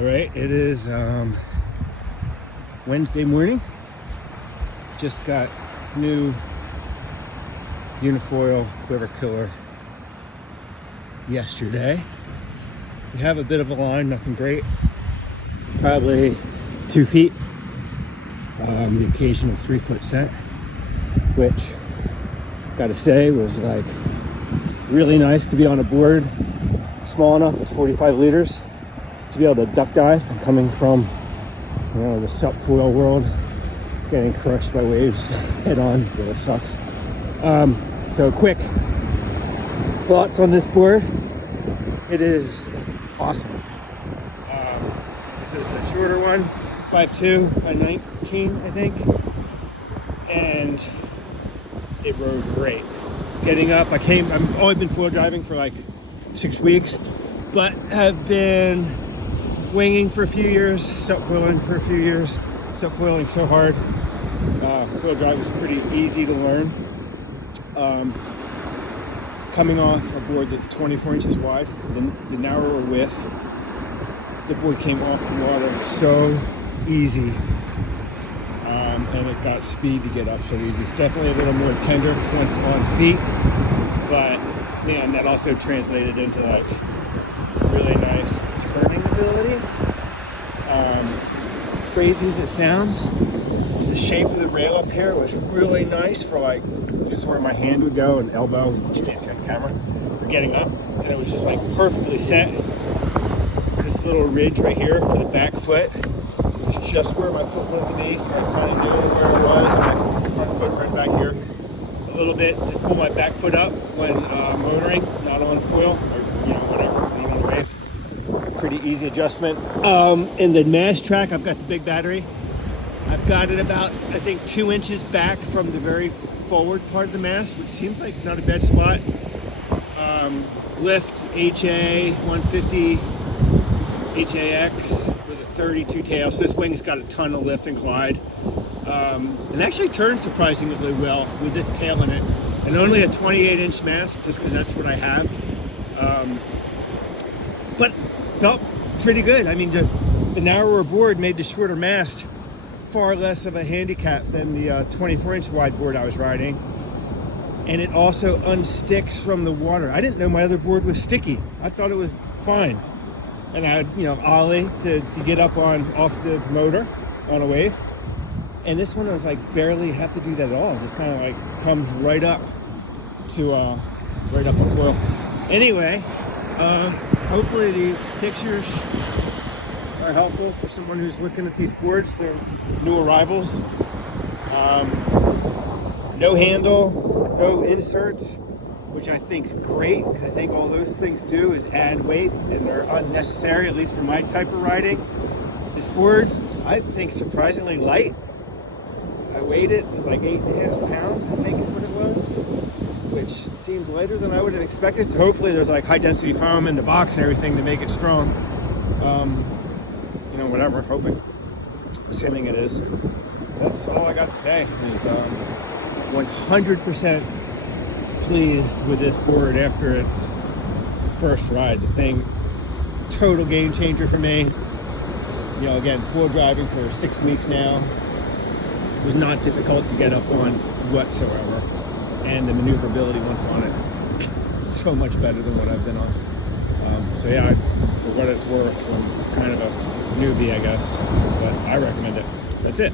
All right, it is Wednesday morning. Just got new Unifoil Quiver Killer yesterday. We have a bit of a line, nothing great. Probably 2 feet. The occasional 3-foot set, which, gotta say, was like really nice to be on a board small enough. It's 45 liters to be able to duck dive. I'm coming from, you know, the subfoil world, getting crushed by waves head on. Really sucks. So quick thoughts on this board. It is awesome. This is a shorter one, 5'2" by 19, I think, and it rode great. Getting up, I've only been foil driving for like 6 weeks, but have been winging for a few years, subfoiling for a few years. Subfoiling so hard. Foil driving is pretty easy to learn. Coming off a board that's 24 inches wide, the narrower width, the board came off the water so easy, and it got speed to get up so easy. It's definitely a little more tender once on feet, but man, that also translated into like really nice turning ability. Crazy as it sounds, the shape of the rail up here was really nice for like just where my hand would go and elbow, which you can't see on the camera, for getting up, and it was just like perfectly set. This little ridge right here for the back foot was just where my foot wanted to be, so I kind of knew where it was. My front foot right back here a little bit. Just pull my back foot up when motoring, not on foil, or you know, whatever, even on the wave. Pretty easy adjustment. In the mash track, I've got the big battery. I've got it about, I think, 2 inches back from the very forward part of the mast, which seems like not a bad spot. Lift HA 150 HAX with a 32 tail. So this wing's got a ton of lift and glide. And actually turns surprisingly well with this tail in it. And only a 28-inch mast, just because that's what I have. But felt pretty good. I mean, the narrower board made the shorter mast far less of a handicap than the 24-inch wide board I was riding. And it also unsticks from the water. I didn't know my other board was sticky. I thought it was fine. And I had, you know, ollie to get up off the motor on a wave. And this one I was like barely have to do that at all. It just kind of like comes right up to right up the foil. Anyway, hopefully these pictures are helpful for someone who's looking at these boards. They're new arrivals. No handle, no inserts, which I think is great, because I think all those things do is add weight, and they're unnecessary, at least for my type of riding. This board, I think, surprisingly light. I weighed it, it was like 8.5 pounds, I think is what it was, which seemed lighter than I would have expected. So hopefully there's like high density foam in the box and everything to make it strong. You know, whatever, hoping, assuming it is. That's all I got to say. Is 100% pleased with this board after its first ride. The thing, total game changer for me. You know, again, foil driving for 6 weeks now. It was not difficult to get up on whatsoever, and the maneuverability once on it, so much better than what I've been on. So yeah, for what it's worth, I'm kind of a newbie, I guess, but I recommend it. That's it.